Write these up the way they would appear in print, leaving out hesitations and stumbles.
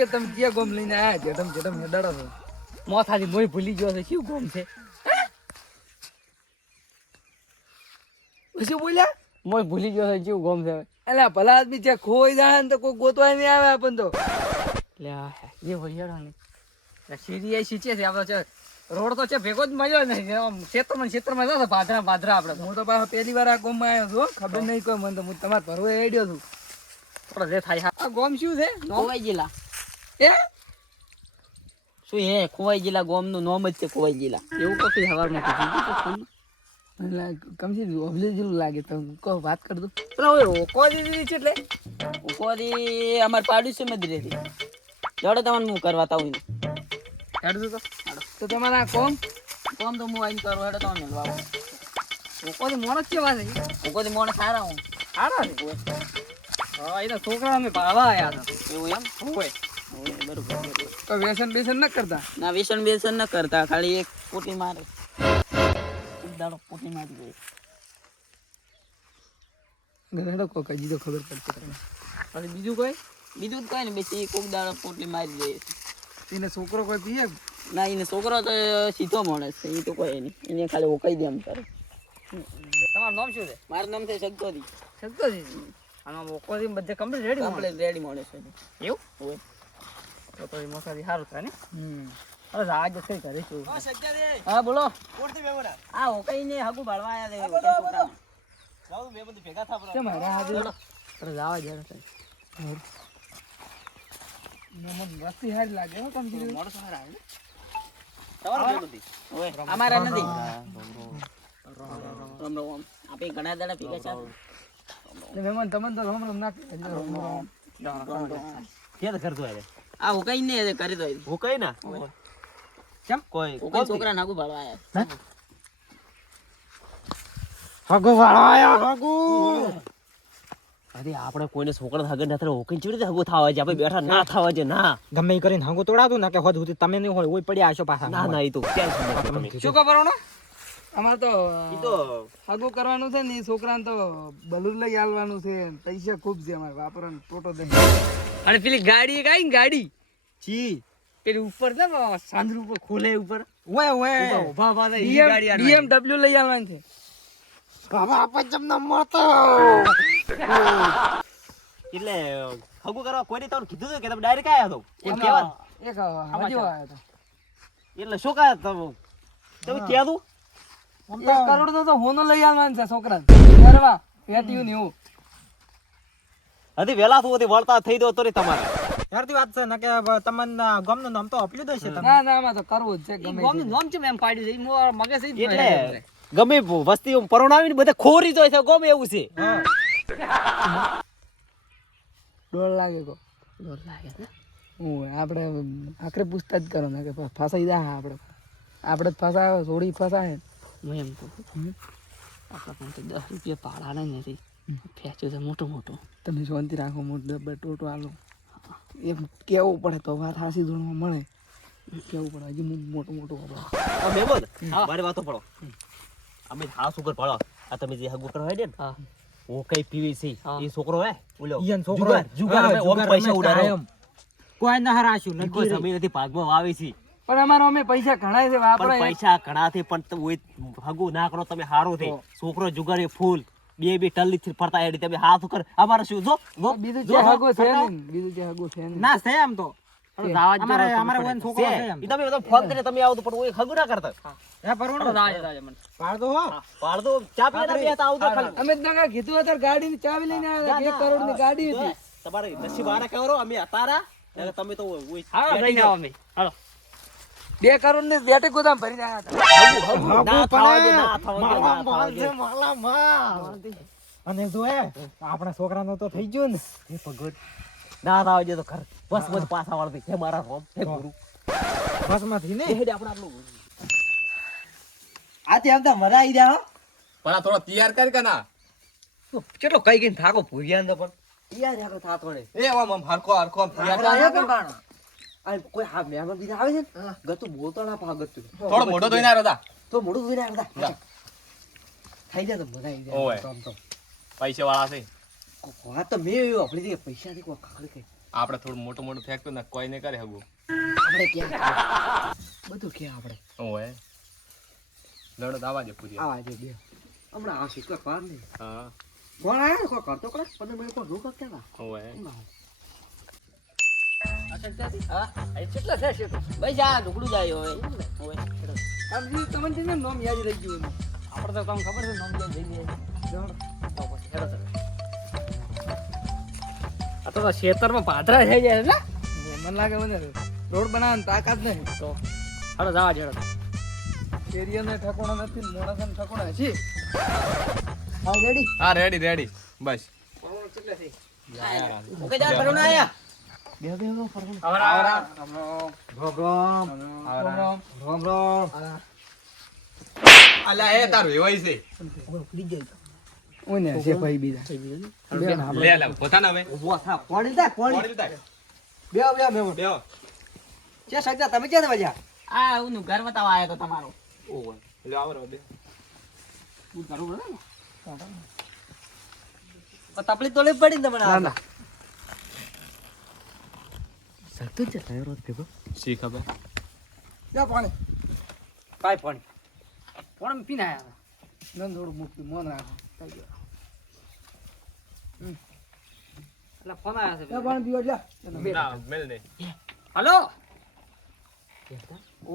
કે તમે ક્યાં ગોમ લઈને આયા જેઠમ જેઠમ હેડાડો છો મોથાથી મોય ભૂલી ગયો છે શું ગોમ છે શું બોલ્યા મોય ભૂલી ગયો છે શું ગોમ છે એટલે ભલા આદમી છે ખોઈ જાય ને તો કોઈ ગોતવાય નહીં આવે આપણ તો એટલે એ વરિયાળા ને સીરિયા સીચે છે આપણો છે રોડ તો છે ભેગો જ મળ્યો નહીં ક્ષેત્રમાં જતો ભાદરા આપણે હું તો પાછો પહેલી વાર આ ગોમમાં આવ્યો છું ખબર નહીં કોઈ મને તો હું તમારે ભરવા એડ્યો છું થોડો જે થાય આ ગોમ શું છે ખોવાઈ જિલ્લા એ શું હે ખોવાઈ જિલ્લા ગોમનું નામ જ છે ખોવાઈ જિલ્લા એવું કશું હવારમાં કીધું કમથી ઓબલી જેવું લાગે તો કહો વાત કર દો પેલા ઓય રોકો દીધી છે એટલે ઉપરથી અમાર પાડ્યું છે મદરેથી જોડો તમને હું કરવા તાવું હેડ દો તો તમારા કોમ કોમ તો હું આઈને કરું હેડો તમે મેલવા આવો રોકો મોણ જ કેવા છે ઉપરથી મોણે સારા હું સારા છે હા એના છોકરા અમે ભાળવા આવ્યા હતા એવું એમ હોય બરોબર તો વ્યસન બેસન ન કરતા ના વ્યસન બેસન ન કરતા ખાલી એક પોટી મારે દાડો પોટી મારી ગઈ ઘરેડો કોક હજી તો ખબર પડશે તમને અને બીજું કોઈ બીજું કઈ ને બેસી કોક દાડો પોટી મારી જાય એને છોકરો કોઈ પીએ ના એને છોકરો તો સીધો માણસ છે એ તો કોઈ નહીં એને ખાલી ઓકાઈ દે એમ કરે તમારું નામ શું છે મારું નામ છે સગતોજી સત્તોજી આમાં મોકોથી બધે કમ્પ્લીટ રેડી કમ્પ્લીટ રેડી માણસ છે એવું હોય તો મોસાથી સારું થાય ને અરે રાજ છે ઘરે છું હા બોલો આ ઓકાઈ ને હગુ ભાળવા આયા છે ભેગા થા કેમ મારા હાથે અરે જાવા જરા થાય મને મસ્તી હારી લાગે હો કમ મોડો સારા આવે તમારો બે બધી ઓય અમારા નથી રામ રામ આપે ઘણા દાડા ભેગા છે ને મહેમાન તમને તો રામ રામ નાખી કે કરતો હે આ ઓકાઈ ને કરી દો હું કઈ ના કેમ કોઈ ઓકાઈ છોકરા નાગુ ભાળવા આયા હગો વાળાયા હગો અરે આપણે કોઈને છોકરા હગર ના થાય ઓકઈ ચીડી હગો થાવા છે આપણે બેઠા ના થાવા છે ના ગમે ઈ કરીને હગો તોડાતું ના કે હોદ હુતી તમે નહીં હોય ઓય પડ્યા આશો પાછા ના ના ઈ તો ક્યાં છે તમે શું ખબર ને અમાર તો ઈ તો હગો કરવાનું છે ને ઈ છોકરાને તો બલૂર લઈ આલવાનું છે પૈસા ખૂબ છે અમારે વાપરવાનું ટોટો દે અને પેલી ગાડી એક આવી ને ગાડી છી પેલી ઉપર ને સાંદ્ર ઉપર ખોલે ઉપર ઓય ઓય ઉભા ઉભા ઈ ગાડી BMW લઈ આવવાની છે બાબા આપા જમના મળતો એટલે હગો કરવા કોઈને તમને કીધું હતું કે તમે ડાયરેક્ટ આયા તો એમ કેવા એક હજો આયા હતા એટલે શું કાય તમે કે દો 1 કરોડ નો તો હોનો લઈ આવવાનું છે છોકરાને કરવા પેટીયું ને એવું હજી વેલા તો વળતા થઈ દો તો રે તમારે યારથી વાત છે ને કે તમને ગામનું નામ તો આપી દો છે ના ના આમાં તો કરવું જ છે ગમે ગામનું નામ છે એમ પાડ્યું છે ઈ મગજ એટલે ગમે વસ્તી પરણાવીને બધા ખોરી જોય છે ગમે એવું છે ડોળ લાગે કો ડોર લાગે ને હું આપણે આખરે પૂછતા જ કરો ને કે ફસાઈ જા આપણે જ ફસાયો થોડી ફસાય હું એમ કહું આપણા પાસે 10 રૂપિયા ભાડા નથી ફેંચ્યું છે મોટું તમે શાંતિ રાખો મોટો ડબ્બા ટોટો આલો એમ કેવું પડે તો વાત હાસી ધોરણમાં મળે કેવું પડે હજી મોટું આપણે મેમોદ મારી વાતો પડો અમે હાસ ઉપર પડો આ તમે જે હગુ કરવા હેડે ને હા ઓ કઈ પીવી છે એ છોકરો હે ઓલો ઈયન છોકરો જુગાર અમે ઓમ પૈસા ઉડાડે કોઈ ના હરાશું કોઈ જમીન નથી ભાગમાં વાવી છે પણ અમારો અમે પૈસા ઘણા છે પણ વાપરે પૈસા ઘણા છે પણ તમે હગુ ના કરો તમે હારો છે છોકરો જુગાર ફૂલ બે ટલ્લી થી ફરતા હેડી તમે હાથ ઉપર અમારે શું જો બીજું જે હગો છે ને ના છે એમ તો અમારે છોકરો છે એમ ઈ તમે બધો ફોન કરીને તમે આવો તો પણ ઓય હગુ ના કરતા હે પરવણો રાજ મને પાડ દો હો પાડ દો ચા પીને બે આવો તો ખાલી અમે નકા કીધું હતા ગાડીની ચાવી લઈને આવ્યા 1 કરોડ ની ગાડી હતી તમારે નસીબ આરા કહેરો અમે હતારા એટલે તમે તો ઓય હા લઈને આવો અમે હાલો 2 કરોડ ની બેટે ગોદામ ભરીને આવ્યા ના થવા દે અને જો આપણા છોકરાનો તો થઈ ગયો ને એ ભગવત ના થવા દે તો કર બસ બસ પાછા વાળતી હે મારા રોમ હે ગુરુ બસ માંથી ને હેડે આપણે આટલું આતે આવતા મરા આવી જા પણ આ થોડો તૈયાર કરી કે ના કેટલો કઈ ગઈને થાકો ભૂગ્યા ને પણ યાર યાર થાત વડે એ આમ હરખો તૈયાર કર. આ કોઈ હા મેમાં બીજા આવે છે ને ગતું બોલતો ના પા ગતું થોડો મોઢો ધોઈને આવ્યો તા તો મોડું જોઈને આવતા જા. થઈ જાય તો મજા આવી ઓય. જાય આમ તો પૈસા વાળા છે વાત તો મેં આપણી પૈસા થી કોઈ ખાખડી કઈ આપણે થોડું મોટું મોટું ફેંકતું ને કોઈ નહીં કરે હગું. આપણે ક્યાં બધું ક્યાં આપણે ઓય લડો તો આવા દે પૂરી. આવા જો બે હમણાં આવશે કોઈ પાર નહીં. હા કોણ આયા કોઈ કરતો કરે 15 મિનિટ કોઈ રોક કેવા ઓય હા કેટલા છે છે ભાઈ જા ઢુકડું જાય હવે ઓય આમ જી તમને છે ને નામ યાદ રહી ગયું આપણે તો કામ ખબર છે નોમ લઈને જઈએ તો પછી હેડો આ તો ખેતરમાં પાથરા થઈ જાય એટલે મને લાગે મને રોડ બનાવવાની તાકાત નહીં તો હાલો જવા જેડો એરિયાને ઠકોણા નથી ને મોડાસાને ઠકોણા છે હા રેડી હા રેડી રેડી બસ. કેટલા થઈ ઓકે જા ભરો ના આયા બે બે ફરવાનું આવરા રામ રામ અલા એ તારું એવાય છે. ઓને છે ભાઈ બીજા લે લે પોતાના હવે ઉભો થા પાણી દે પાણી લીધા. બે બે મેમો બેહો. છે સજ્જા તમે ક્યાં વજ્યા આ ઉનું ઘર બતાવવા આયો તો તમારો ઓય લે આવો રો બે. હું કરું બરાબર તપલી તોલી પડી ને તમને ના ના સતો જ થયો રોજ ભેગો શી ખબર. જા પાણી કાઈ પાણી પાણી પીને આયા નંદ થોડું મૂકી મોન રાખો થઈ ગયો એટલે ફોન આયા છે જા પાણી પીવા જા ના મેલ નહીં. હાલો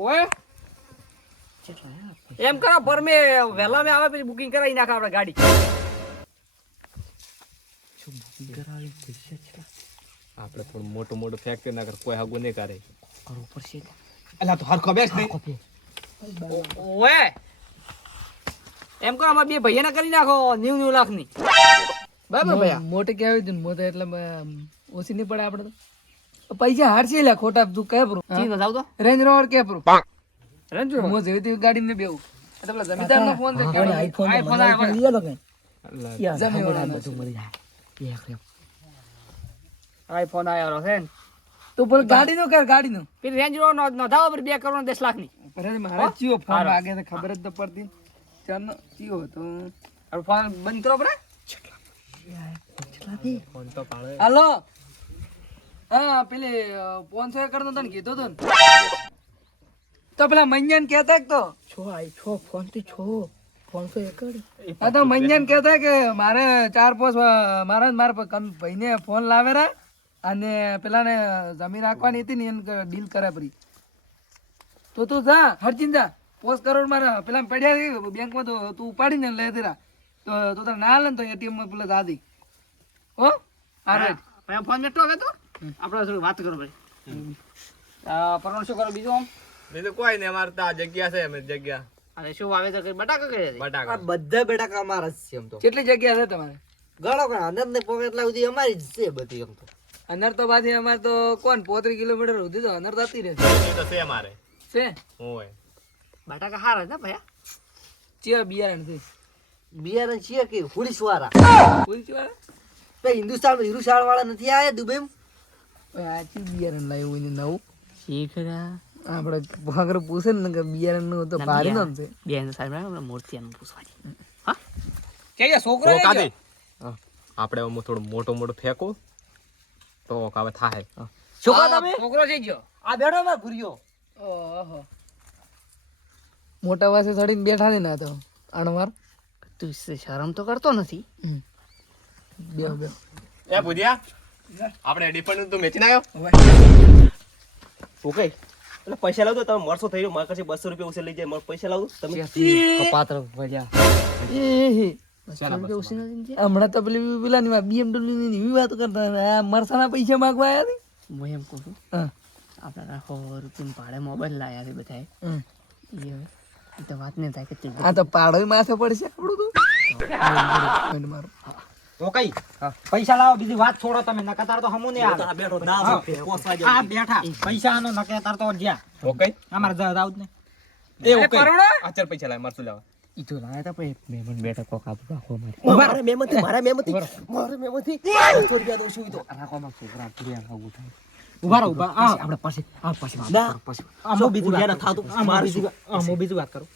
ઓય એમ કરો પર મે વેલા મે આવે પછી બુકિંગ કરાવી નાખ આપણે ગાડી આપણે થોડું મોટું મોટું ફેંકતે ના કર કોઈ હગું નહીં કરે. કરવું પડશે અલા તો હરખો બેસ નહીં. ઓએ એમ કરો અમાર બે ભૈયાને કરી નાખો 90 લાખ ની બરાબર ભૈયા મોટે કેવી હતી મોટે એટલે ઓછી નહીં પડે આપણે તો પૈસા હારશે લે ખોટા તું કહે પ્રો ચી ન જાવ તો રેન્જ રોવર કે પ્રો રેન્જ મો જેવી તેવી ગાડી ને બેવું એટલે પેલા જમીદાર નો ફોન છે કે આઈફોન આવ્યો જમીન બધું મળી જાય આઈફોન આવ્યો છે ને તો બોલ ગાડી નો કર ગાડી નો પેલી રેન્જ રોવર નો ધાવો પર 2 કરોડ 10 લાખ ની અરે મારા ચિયો ફોન આગે તો ખબર જ તો પડતી ચાનો ચિયો હતો હવે ફોન બંધ કરો બરા ફોન તો પાડે. હાલો હા પેલી 500 એકડ નો તને કીધો તો ને તો પેલા મંજન કહેતા કે તો હા તો મંજન કહેતા કે મારે 4-5 મારા ભાઈને ફોન લાવેરા અને પેલાને જમીન રાખવાની હતી ને એને ડીલ કરે પરી તો તું જા હરચીન જા 5 કરોડ મારા પેલા પડ્યા છે બેંકમાં તો તું ઉપાડીને લે દેરા તો તારે ના લે ને તો એટીએમ માં પેલા દાદી હો આ રાઈટ ભાઈ ફોન મેટો હવે તો આપણે થોડી વાત કરો ભાઈ પરણ શું કરો બીજું આમ બીજું કોઈ નહીં. અમારે તો આ જગ્યા છે અમે જગ્યા અરે શું વાવેતર કરી બટાકા કરે છે બટાકા. બધા બેટા અમારા જ છે એમ તો કેટલી જગ્યા છે તમારે ગણો કે અંદર ને પોકેટ લાવી અમારી જ છે બધી એમ તો અનર તો બાથી અમારે તો કોણ 35 કિલોમીટર સુધી તો અનર થતી રહે એ તો છે અમારે છે ઓય બટાકા હારા છે ભૈયા ચિયા બિયારણ છે બિયારણ છે કે પોલીસ વાળા પૂરી વાળા તો હિન્દુસ્તાન હિરુશાળ વાળા નથી આયા દુબઈ ઓય આ ચી બિયારણ લાવ્યું હોય ને નવું શીખરા આપણે ભાગર પૂછે ને કે બિયારણ નું તો ભારે નામ છે બેન સાહેબ આપણે મૂર્તિનું પૂછવાની હા કે છોકરો તો કાદી આપણે આમ થોડું મોટું મોટું ફેંકો તો કાવે થાય. છોકરા તમે છોકરો છે ગયો આ બેઠો માં ભૂર્યો ઓહો મોટા વાસે ચડીને બેઠા ને ના તો અણવાર તું શરમ તો કરતો નથી બે બે એ ભુજિયા આપણે ડિપેન્ડ તું મેચી નાયો. ઓકે એટલે પૈસા લાવ દો તમે મળશો થઈ રહ્યો મારા પાસે 200 રૂપિયા ઉછેર લઈ જાય મારે પૈસા લાવ દો તમે કપાત્ર ભર્યા હમણાં તો પેલા BMW ની એવી વાતો કરતા હતા. આ મરસાના પૈસા માંગવા આવ્યા હું એમ કહું છું હતા આપણે 100 રૂપિયા ભાડે મોબાઈલ લાયા છે બધાએ હમ. એ હવે એ તો વાત નહીં થાય કે તે આ તો પાડો માથે પડશે આપણું તો મારું ઓકે પૈસા લાવો બીજી વાત છોડો તમે નકતાર તો હમુ ને આ બેઠો ના પોસવા આ જાય બેઠા પૈસા આનો નકતાર તો જ્યાં ઓકે અમારે જાવ જ ને એ ઓકે અચર પૈસા લાય મરસું લાવ. ઈ તો લાયા તા પછી મહેમાન બેઠા કોક આપ રાખો મારે મારા મેમથી 200 રૂપિયા દઉં છું ઈ તો રાખોમાં છોકરા પૂર્યા ખાવું થાય ઉભા રહો ઉભા આપણે પછી ના પછી આ મો બીજું ધ્યાન થાતું મારું શું બીજું વાત કરું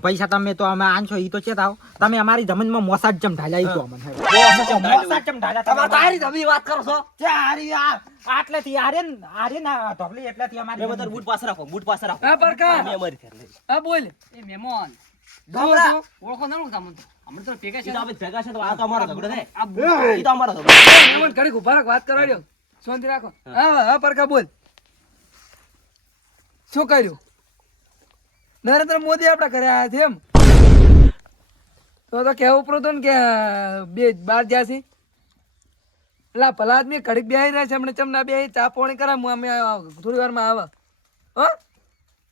પૈસા તમે તો અમે આનશો ઈ તો ચેતાવ તમે અમારી જમીનમાં મોસાદ ચમ ઢાલ્યા ઈ તો અમને મોસાદ ચમ ઢાલ્યા તમારે તો હારી તમે વાત કરો છો જે હારી આટલેથી આરે ના ઢોબલી એટલેથી અમારી મેં બધાને બૂટ પાસે રાખો બૂટ પાસે રાખો હા પરકા અમે અમારી ફેર લઈ. હા બોલ એ મેમોન ગોરા ઓળખો ના ઓળખતા મને તો અમને તો ભેગા છે ઈ તો આપણે ભેગા છે તો આ તો અમારો ઝઘડો છે આ ઈ તો અમારો ઝઘડો. મહેમાન ઘડીક ઉભા રાખ વાત કરાડ્યો શાંતિ રાખો હા હા પરકા બોલ શું કર્યું નરેન્દ્ર મોદી આપણા ઘરે આવ્યા છે એમ તો કેવું પડતું ને કે બે બાર જ્યાં છે એટલે ભલા આદમી ઘડીક બેહી રહ્યા છે હમણાં ચમના બે ચા પાણી કરા અમે થોડી વારમાં આવે હો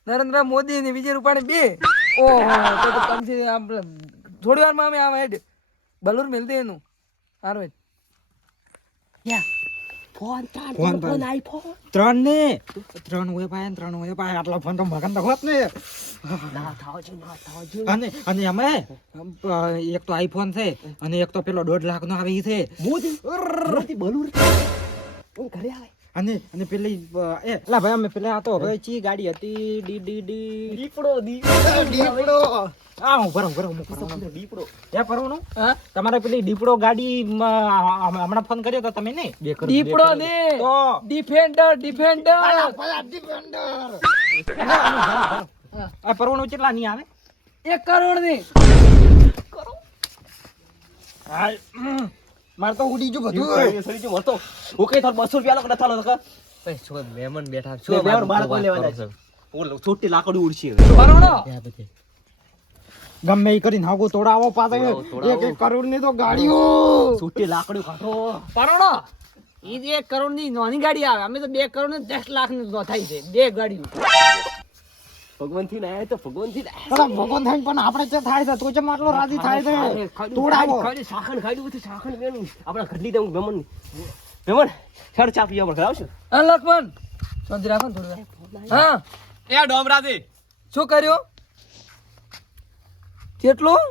નરેન્દ્ર મોદી ને વિજય રૂપાણી બે ઓહો તો કમથી આમ થોડી વારમાં અમે આવે હેડ બલુર મિલતી એનું હારું ત્રણ હોય ભાઈ આટલો ફોન તો મગન તો હોત ને અને અમે એક તો આઈફોન છે અને એક તો પેલો 1.5 લાખ નો આવે ઈ છે અને પેલી એલા ભાઈ અમે પેલા આ તો હવે ચી ગાડી હતી દીપડો હું દીપડો એ પરવાનું હા તમારે પેલી દીપડો ગાડી હમણાં ફોન કર્યો તો તમે ને દીપડો ને તો ડિફેન્ડર આ પરવાનું કેટલા ની આવે 1 કરોડ ની મારે તો ઉડી ગયું બધું સરી જો મરતો હું કઈ થાર 200 રૂપિયા લખડા થાલો તો મહેમાન બેઠા શું બેવર બાળકો લેવા જાય ઓલો છોટી લાકડી ઉડશે કરોડો ગમે ઈ કરીને હાગો તોડાવો પાછો 1 કરોડ ની તો ગાડીઓ છોટી લાકડી કાઢો કરોડો ઈ 1 કરોડ ની નાની ગાડી આવે અમે તો 2 કરોડ ને 10 લાખ ની થાય છે બે ગાડીઓ ભગવાન થી ના તો ભગવાન થી ભગવાન થાય પણ આપણે જે થાય છે તો જેમ આટલો રાજી થાય છે તોડાવો ખાડી સાખણ ખાડી ઉથી સાખણ બેનું આપણા ઘડલી દઉં મહેમાન છડ ચા પીવા પર આવશે હા લખમણ શાંતિ રાખો ને થોડી વાર હા એ ડોમરાજી શું કર્યું કેટલું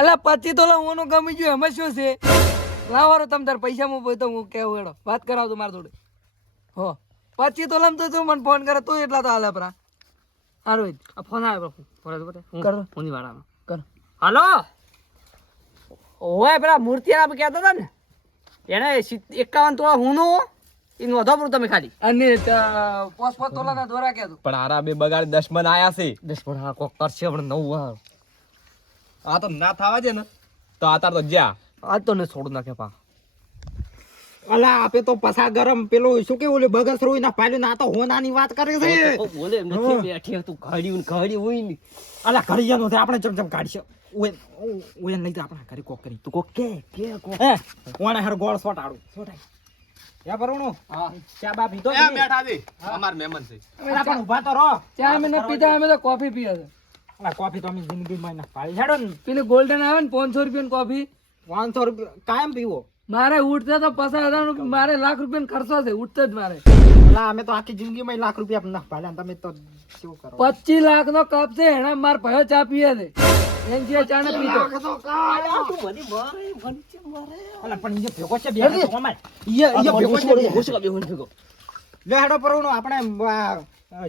અલા 25 તોલા ઓનું ગમી ગયું એમાં શું છે લાવારો તમ તાર પૈસા માં તો હું કેવું એડો વાત કરાવ તો માર જોડે હો 25 તોલામ તો તું મને ફોન કરે તું એટલા તો હાલે પરા હારું આ ફોન આવ્યો કરો ફોનની વાળામાં કરો હાલો ઓય પેલા મૂર્તિયાળા કહેતા હતા ને એને 51 તોલા હુંનું એનું વધારો તમે ખાલી અને 5 તોલા ના દોરા કે તું પણ આરા બે બગાડ 10 મન આયા છે 10 પણ હા કોક કરશે પણ 9 આ તો ના થવા છે ને તો આતાર તો જ્યાં આજ તો ને છોડ નાખે પા અલા આપે તો પસા ગરમ પેલું શું કે ઓલે બગસ રોઈ ના પાલ્યું ના તો હોનાની વાત કરે છે બોલે નથી બેઠી તું ઘડી હોય ને અલા ઘડિયાનો છે આપણે ચમચમ કાઢશે ઓય નહીં તો આપણે ઘરે કોક કરી તું કોક કે હે ઓણે હર ગોળ સોટાડું સોટાઈ યા પરણો હા ચા બા પીધો એ બેઠાજી અમાર મહેમાન છે અમે પણ ઊભા તો રહો ચા અમે ન પીતા અમે તો કોફી પીએ છે અલા કોફી તો અમે જિંદગીમાં ના પાડી હેડો ને પેલી ગોલ્ડન આવે ને 500 રૂપિયાની કોફી 500 રૂપિયા કાયમ પીવો મારે ઉઠતા તો 50,000 મારે લાખ રૂપિયાનો ખર્ચો છે ઉઠતા જ મારે અલા અમે તો આખી જિંદગીમાં લાખ રૂપિયા ના પાડ્યા તમે તો શું કરો 25 લાખ નો કપ છે એના માર ભયો ચા પીએ છે એમ જે ચા ને પીતો અલા પણ ઈ ભેગો છે બે તો કમાય ઈ ભેગો છે લે હેડો પરણો આપણે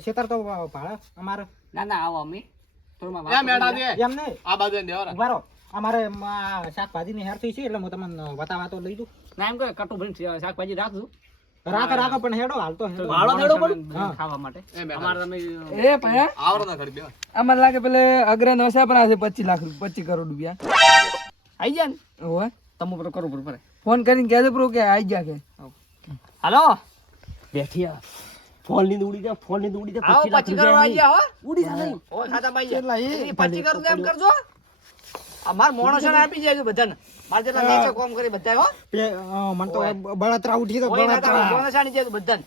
ખેતર તો ભાડા અમારે ના ના આવો અમે થોડું એ બેઠાજી એમ નહીં આ બાજુ દેવરા ઉભા રહો અમારે શાકભાજી ની હેર થઈ છે એટલે હું તમને બતાવવા તો લઈ દઉં ના એમ કે કટુ ભરીને શાકભાજી રાખજો રાખો પણ હેડો હાલ તો હેડો વાળો હેડો પણ હા. ખાવા માટે એ બેઠા. અમારે તમે એ ભયા આવરો ના કરી બે અમારે લાગે પેલે અગ્ર નવસા પણ છે 25 લાખ 25 કરોડ રૂપિયા આઈ જાય ને ઓય તમે પર કરો પર ફોન કરીને કહેજો પ્રો કે આઈ ગયા કે હાલો બેઠી ફોન ની ઉડી જા 25 લાખ કરો આઈ ગયા હો ઉડી જા નહીં ઓ ખાતા ભાઈ કેટલા એ 25 કરું એમ કરજો અમાર મોણસો ને આપી જાય બધાને માર જેટલા નીચે કામ કરી બધા હો મન તો બળતરા ઉઠી તો કોઈ બળતરા મોણસો ની જાય બધાને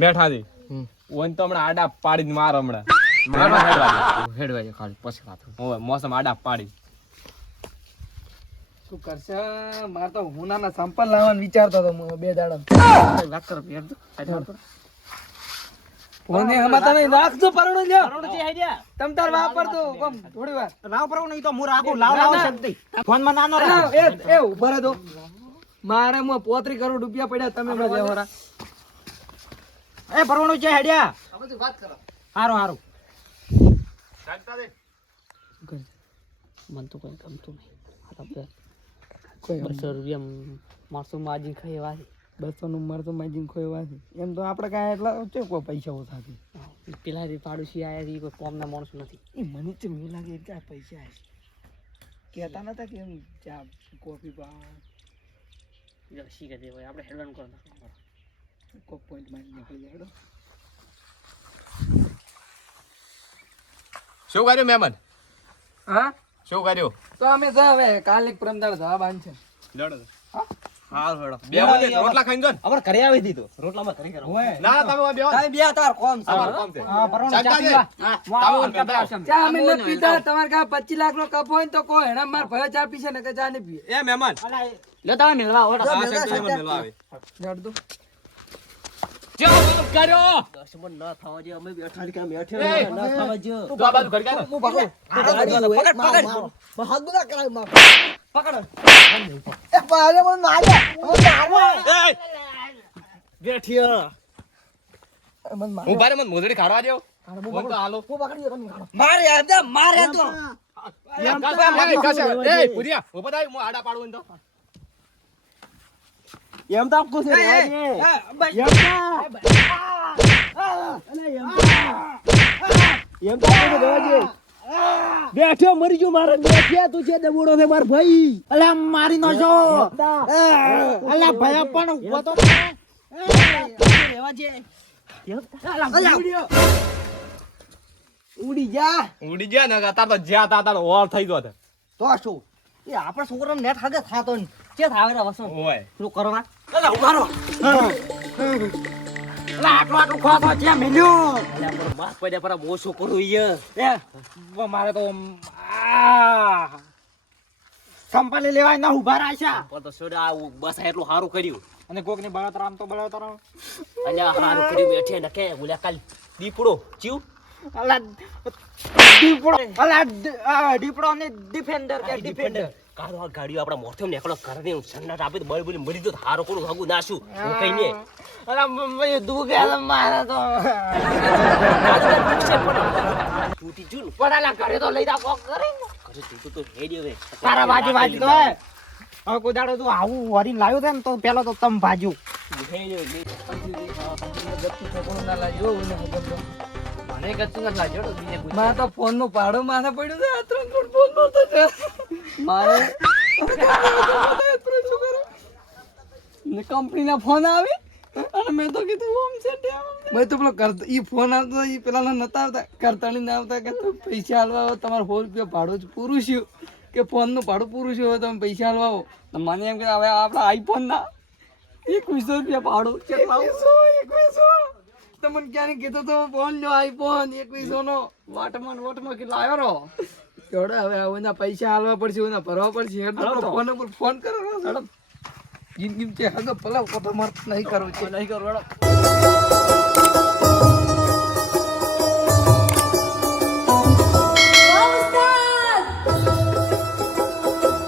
બેઠાજી ઓન તો હમણાં આડા પાડી માર હમણાં મહેમાન હેડવાય ખાલી પછી વાત ઓય મોસમ આડા પાડી શું કરશે માર તો હુનાના સંપલ લાવવાનું વિચારતો હતો હું બે દાડા વાત કરો યાર ફોન એ હમાતા નહીં રાખજો પરણો લ્યો કરોડથી આઈડિયા તમ તાર વાપરતો કોમ થોડી વાર રાવ પર નહીં તો હું રાખું લાવ શબ્દ ફોન માં નાનો રાખ એ ઉભા રહે તો મારે મો 35 કરોડ રૂપિયા પડ્યા તમે મને દેવરા એ પરવણો છે હેડ્યા આ બધું વાત કરો હારું મને તો કોઈ ગમતું નહીં આ તો બે કોઈ 200 રૂપિયા મારસો માજી ખાઈ એવા છે 200 નું મરતો માજીને ખોયવાથી એમ તો આપણે કાંઈ એટલા ઓછો કોઈ પૈસા ઓછા છે પેલા જે પાડોશી આયા છે એ કોઈ કોમના માણસ નથી એ મને તો એવું લાગે કે આ પૈસા હશે કહેતા નતા કે એમ ચા કોફી શી કહે હોય આપણે હેરાન કરો કોક પોઈન્ટ મારી નીકળી જાય હેડો. શું કર્યું મહેમાન હા શું કર્યું તો અમે તો હવે કાલે એક પ્રમદાર જવાબ છે લડો હા લડો બે વાગે રોટલા ખાઈને જો ને. અમારે ઘરે આવી દીધું રોટલામાં ઘરે કરો ના તમે બે તાઈ બે તાર કોમ છે તમારું કામ છે હા પરોણો ચાલ, ચા ચાલ, પીવા હા. હું આવું ચાલ, કપડા ચાલ. ચા અમે નથી પીતા તમારે કાં 25 લાખ નો કપ હોય ને તો કોઈ હેડા માર ભયો ચા પીશે ને કે ચા નહીં પીએ એ મહેમાન લે તમે મેળવા ઓટો આ સાહેબ તો મહેમાન મેલવા આવે જડ દો જાઓ બધું કર્યો દશમન ના થવા જે અમે બેઠા કે બેઠે એ, ના થવા જે તો આ બાજુ કરી કાઢો. હું પકડ હાથ બોલા કરાય માર પકડ એ પાલે મને માર્યા એ, બેઠ્યા મને માર હું બારે મને મોજડી ખાડવા દેવ ફોન તો હાલો હું પકડી તમે ખાડો મારે તો એ, કશે. એ, પુરિયા, ઉભો થાય, હું આડા પાડું ને તો. એમ તો આપકો છે એમ તો આપકો છે બેઠ્યો મરી ગયો મારે બેઠ્યા તું છે દબોડો છે માર ભાઈ અલા મારી નો છો અલા ભયા પણ ઉભો તો રેવા જે ઉડી જા ઉડી ગયા ને તાર તો જ્યાં તા તાર ઓર થઈ ગયો તો શું એ આપણા છોકરાને નેટ હાગે થાતો ને કે થાવે રે વસો ઓય શું કરવા અલા ઉભારો અલા આટલું ખોતો છે મિલ્યો અલ્યા પર માસ પડ્યા પર ઓછો કરું ઈ એ મારે તો સંપાલી લેવાય ના ઉભા રાખ્યા પણ તો સોડા બસ એટલું સારું કર્યું અને કોક ની બળતરા આમ તો બળતરા અલ્યા સારું કર્યું બેઠે ને કે બોલ્યા કાલ દીપડો ચીવ અલા દીપડો અલા દીપડો ને ડિફેન્ડર કે ડિફેન્ડર કાળો આ ગાડીઓ આપણા મોથે નીકળો કરે ને સન્નાટ આપે તો બળી મરી જો હારો કરું હગું નાશું હું કઈ નહીં અલા મેં દુગે મારે તો તૂટી જુ પડાલા ઘરે તો લઈ જા કોક કરે કરે તું તો હેડી હવે તારા બાજી તો હે હવે કોઈ દાડો તું આવું વરીને લાવ્યો છે ને તો પેલો તો તમ ભાજ્યું મને કચ્છું નથી લાગ્યો તો બીજે પૂછ મારે તો ફોન નું ભાડું માથે પડ્યું છે આ 3 ફૂટ ફોન મળતો છે મારે ને કંપનીના ફોન આવે અને મેં તો કીધું હોમ સેટ મેં તો પેલો ઈ ફોન આવતો ઈ પેલા નતા આવતા કરતાણી ના આવતા કે તું પૈસા હાલવા આવો તમારે 100 રૂપિયા ભાડું જ પૂરું છે કે ફોન નું ભાડું પૂરું છે હવે તમે પૈસા હાલવા આવો તો મને એમ કે હવે આપણા આઈફોન ના 2100 રૂપિયા ભાડું કેટલા 2100 તમને ક્યારે કીધું તો ફોન લો આઈફોન 2100 નો વાટમાં કે લાવ્યો રો જોડે હવે એના પૈસા હાલવા પડશે એના ભરવા પડશે એટલે ફોન ઉપર ફોન કરો સડપ જિંદગી છે હગો પલાવ કોતો માર નહીં કરવું છે નહીં કરવું